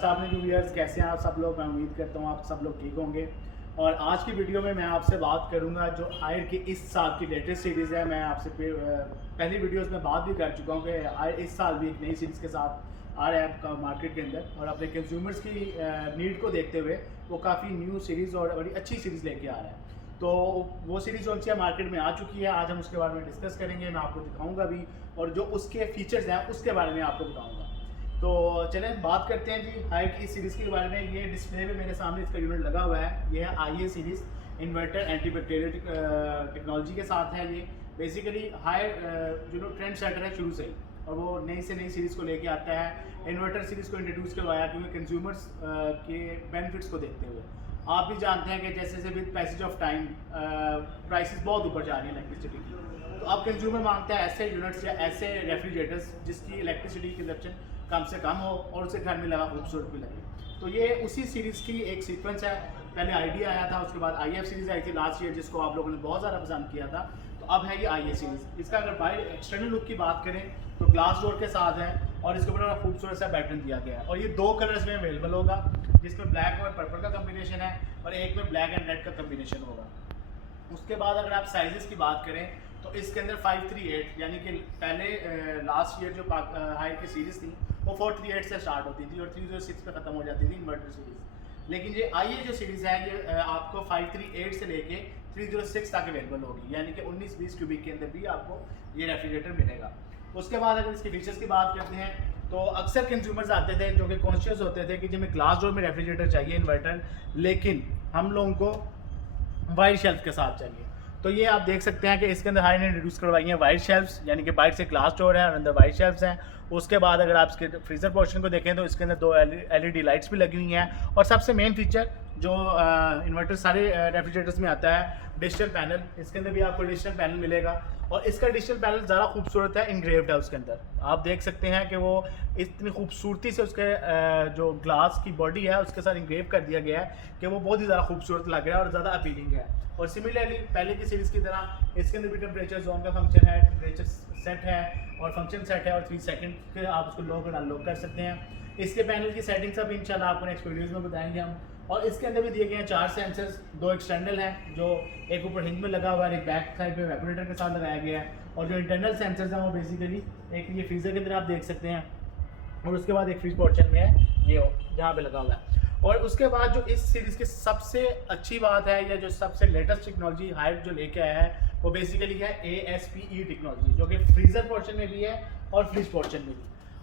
सामने जो व्यूअर्स कैसे हैं आप सब लोग, मैं उम्मीद करता हूँ आप सब लोग ठीक होंगे। और आज की वीडियो में मैं आपसे बात करूंगा जो हायर की इस साल की लेटेस्ट सीरीज़ है। मैं आपसे पहली वीडियोस में बात भी कर चुका हूँ कि हायर इस साल भी एक नई सीरीज़ के साथ आ रहा है मार्केट के अंदर, और अपने कंज्यूमर्स की नीड को देखते हुए वो काफ़ी न्यू सीरीज़ और बड़ी अच्छी सीरीज़ लेके आ रहा है। तो वो सीरीज़ कौन सी है, मार्केट में आ चुकी है। आज हम उसके बारे में डिस्कस करेंगे, मैं आपको दिखाऊंगा भी, और जो उसके फीचर्स हैं उसके बारे में आपको बताऊंगा। तो चलें बात करते हैं जी हायर की सीरीज़ के बारे में। ये डिस्प्ले में मेरे सामने इसका यूनिट लगा हुआ है। ये है I A series inverter anti bacterial technology के साथ है। ये बेसिकली हायर जो ट्रेंड सेटर है शुरू से ही, और वो नई से नई सीरीज़ को लेके आता है। इन्वर्टर सीरीज़ को इंट्रोड्यूस करवाया क्योंकि कंज्यूमर्स के बेनिफिट्स को देखते हुए। आप भी जानते हैं कि जैसे जैसे with passage of time prices बहुत ऊपर जा रही है इलेक्ट्रिसिटी की, तो अब कंज्यूमर मांगता है ऐसे यूनिट्स या ऐसे रेफ्रिजरेटर्स जिसकी इलेक्ट्रिसिटी कंजप्शन कम से कम हो और उसे घर में लगा खूबसूरत भी लगे। तो ये उसी सीरीज़ की एक सीक्वेंस है। पहले आइडिया आया था, उसके बाद आई एफ सीरीज़ आई थी लास्ट ईयर, जिसको आप लोगों ने बहुत ज़्यादा पसंद किया था। तो अब है ये आई ए सीरीज़। इसका अगर बाहर एक्सटर्नल लुक की बात करें तो ग्लास डोर के साथ है, और इसके ऊपर खूबसूरत सा पैटर्न दिया गया है। और ये दो कलर्स में अवेलेबल होगा, जिसमें ब्लैक और पर्पल का कम्बिनेशन है, और एक में ब्लैक एंड रेड का कम्बिनेशन होगा। उसके बाद अगर आप साइजेस की बात करें तो इसके अंदर 538, यानी कि पहले लास्ट ईयर जो हायर की सीरीज़ थी वो 438 से स्टार्ट होती थी और 306 पे ख़त्म हो जाती थी इन्वर्टर सीरीज़। लेकिन ये आई ए जो सीरीज़ है ये आपको 538 से लेके 306 तक अवेलेबल होगी, यानी कि 19-20 क्यूबिक के अंदर भी आपको ये रेफ्रिजरेटर मिलेगा। उसके बाद अगर इसके फीचर्स की बात करते हैं तो अक्सर कंज्यूमर्स आते थे जो कि कॉन्शियस होते थे कि जिन्हें ग्लास डोर में रेफ्रिजरेटर चाहिए इन्वर्टर, लेकिन हम लोगों को वाइड शेल्फ के साथ चाहिए। तो ये आप देख सकते हैं कि इसके अंदर हाई ने इंट्रोड्यूस करवाई हैं वाइड शेल्फ्स, यानी कि बाइट से ग्लास डोर है और अंदर वाइड शेल्फ्स हैं। उसके बाद अगर आप इसके फ्रीजर पोर्शन को देखें तो इसके अंदर दो एलईडी लाइट्स भी लगी हुई हैं, और सबसे मेन फीचर जो इन्वर्टर सारे रेफ्रिजरेटर्स में आता है, डिजिटल पैनल। इसके अंदर भी आपको डिजिटल पैनल मिलेगा, और इसका डिजिटल पैनल ज़्यादा खूबसूरत है, इनग्रेव्ड है उसके अंदर। आप देख सकते हैं कि वो इतनी खूबसूरती से उसके जो ग्लास की बॉडी है उसके साथ इनग्रेव कर दिया गया है कि वो बहुत ही ज़्यादा खूबसूरत लग रहा है और ज़्यादा अपीलिंग है। और सिमिलरली पहले की सीरीज़ की तरह इसके अंदर भी टेम्परेचर जोन का फंक्शन है, टेम्परेचर सेट है और फंक्शन सेट है, और 3 सेकंड के आप उसको लॉक और अनलॉक कर सकते हैं। इसके पैनल की सेटिंग्स अब इंशाल्लाह आपको नेक्स्ट वीडियोज़ में बताएंगे हम। और इसके अंदर भी दिए गए हैं 4 सेंसर्स, 2 एक्सटर्नल हैं जो एक ऊपर हिंज में लगा हुआ है, एक बैक साइड पे वेपोरेटर के साथ लगाया गया है, और जो इंटरनल सेंसर्स हैं वो बेसिकली एक ये फ्रीज़र की तरह आप देख सकते हैं, और उसके बाद एक फ्रीज पोर्शन में है ये जहाँ पे लगा हुआ है। और उसके बाद जो इस सीरीज़ की सबसे अच्छी बात है या जो सबसे लेटेस्ट टेक्नोलॉजी हायर जो लेके आया है वो बेसिकली है ASPE टेक्नोलॉजी, जो कि फ्रीज़र पोर्शन में भी है और फ्रिज पोर्शन में भी।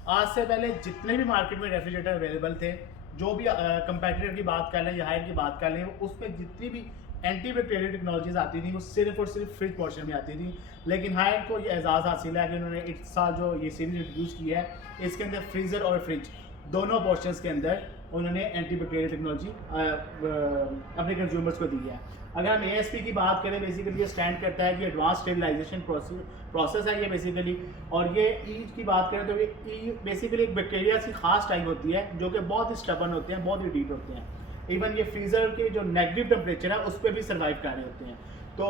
आज से पहले जितने भी मार्केट में रेफ्रिजरेटर अवेलेबल थे, जो भी कंपेटिटर की बात कर लें या हायर की बात कर लें, उसमें जितनी भी एंटी बैक्टीरियल टेक्नोलॉजीज आती थी वो सिर्फ और सिर्फ फ्रिज पोर्शन में आती थी। लेकिन हायर को ये एजाज़ हासिल है कि उन्होंने इस साल जो ये सीरीज इंट्रोड्यूस की है इसके अंदर फ्रीज़र और फ्रिज दोनों पोर्शंस के अंदर उन्होंने एंटी बैक्टीरियल टेक्नोलॉजी अपने कंज्यूमर्स को दी है। अगर हम ASP की बात करें, बेसिकली ये स्टैंड करता है कि एडवांस स्टेरिलाइजेशन प्रोसेस है ये बेसिकली। और ये ई की बात करें तो ये ई बेसिकली एक बैक्टीरिया की खास टाइप होती है जो कि बहुत ही स्टबर्न होते हैं, बहुत ही डीप होते हैं। इवन ये फ्रीज़र के जो नेगेटिव टेम्परेचर है उस पर भी सर्वाइव कर रहे होते हैं। तो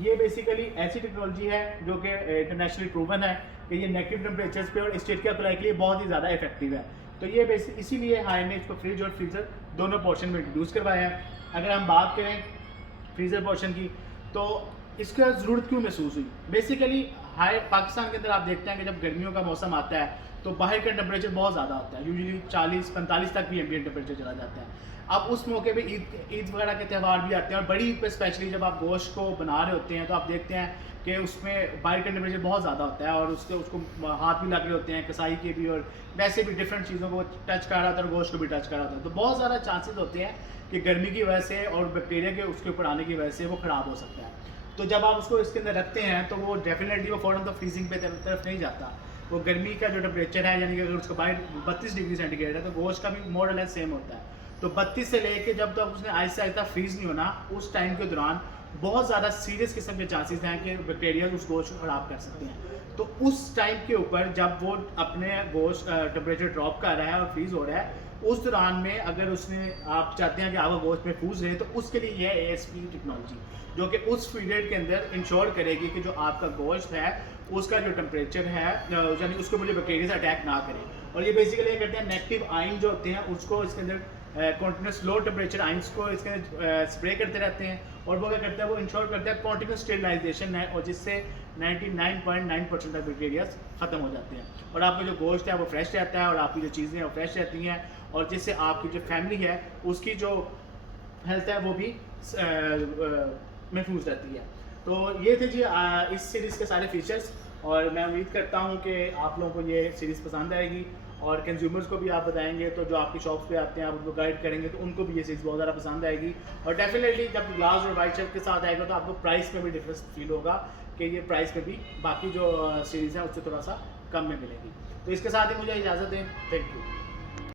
ये बेसिकली ऐसी टेक्नोलॉजी है जो कि इंटरनेशनली प्रूवन है कि ये नेगेटिव टेम्परेचर्स पे और स्टेट के अप्लाई के लिए बहुत ही ज़्यादा इफेक्टिव है। तो ये इसीलिए हायर ने इसको फ्रिज और फ्रीज़र दोनों पोर्शन में इंट्रोड्यूस करवाया है। अगर हम बात करें फ्रीज़र पोर्शन की तो इसका ज़रूरत क्यों महसूस हुई, बेसिकली हाई पाकिस्तान के अंदर आप देखते हैं कि जब गर्मियों का मौसम आता है तो बाहर का टेम्परेचर बहुत ज़्यादा होता है, यूजुअली 40-45 तक भी एम्बिएंट टेम्परेचर चला जाता है। अब उस मौके पे ईद वगैरह के त्यौहार भी आते हैं, और बड़ी ईद पे स्पेशली जब आप गोश्त को बना रहे होते हैं तो आप देखते हैं कि उसमें बाहर का टेम्परेचर बहुत ज़्यादा होता है, और उसको हाथ भी लग रहे होते हैं, कसाई के भी, और वैसे भी डिफरेंट चीज़ों को टच कर रहा था और गोश्त को भी टच कर रहा था। तो बहुत ज़्यादा चांसेस होते हैं कि गर्मी की वजह से और बैक्टीरिया के उसके ऊपर आने की वजह से वो ख़राब हो सकता है। तो जब आप उसको इसके अंदर रखते हैं तो वो डेफिनेटली वो फ़ौरन तो फ्रीजिंग पे तरफ नहीं जाता। वो गर्मी का जो टेम्परेचर है, यानी कि अगर उसका बाहर 32 डिग्री सेंटीग्रेड है तो गोश्त का भी मोर और लेस सेम होता है। तो 32 से लेके जब तक उसने आहिस्ता आहिस्ता फ्रीज नहीं होना, उस टाइम के दौरान बहुत ज़्यादा सीरियस किस्म के चांसेस हैं कि बैक्टीरिया उस गोश्त को ख़राब कर सकते हैं। तो उस टाइम के ऊपर जब वो अपने गोश्त टेम्परेचर ड्रॉप कर रहा है और फ्रीज हो रहा है, उस दौरान में अगर उसने आप चाहते हैं कि आपका गोश्त महफूज रहे, तो उसके लिए यह ASP टेक्नोलॉजी जो कि उस पीरियड के अंदर इंश्योर करेगी कि जो आपका गोश्त है उसका जो टेम्परेचर है, यानी उसको मुझे बैक्टीरिया से अटैक ना करे। और ये बेसिकली ये करते हैं नेगेटिव आइन जो होते हैं उसको इसके अंदर कॉन्टिन्यूस लो टेम्परेचर आइंस को इसके अंदर स्प्रे करते रहते हैं, और वो क्या करता है, वो इंश्योर करता है कॉन्टिन्यूस स्टेरिलाइजेशन है, और जिससे 99.9% तक बैक्टीरियाज ख़त्म हो जाते हैं, और आपका जो गोश्त है वो फ्रेश रहता है, और आपकी जो चीज़ें हैं वो फ्रेश रहती हैं, और जिससे आपकी जो फैमिली है उसकी जो हेल्थ है वो भी महफूज रहती है। तो ये थे जी इस सीरीज़ के सारे फीचर्स, और मैं उम्मीद करता हूँ कि आप लोगों को ये सीरीज़ पसंद आएगी, और कंज्यूमर्स को भी आप बताएंगे, तो जो आपकी शॉप्स पे आते हैं आप उनको गाइड करेंगे तो उनको भी ये सीरीज़ बहुत ज़्यादा पसंद आएगी। और डेफिनेटली जब ग्लास और वाइट शेल्फ के साथ आएगा तो आपको प्राइस में भी डिफरेंस फील होगा कि ये प्राइस में भी बाकी जो सीरीज़ है उससे थोड़ा सा कम में मिलेगी। तो इसके साथ ही मुझे इजाज़त दें, थैंक यू।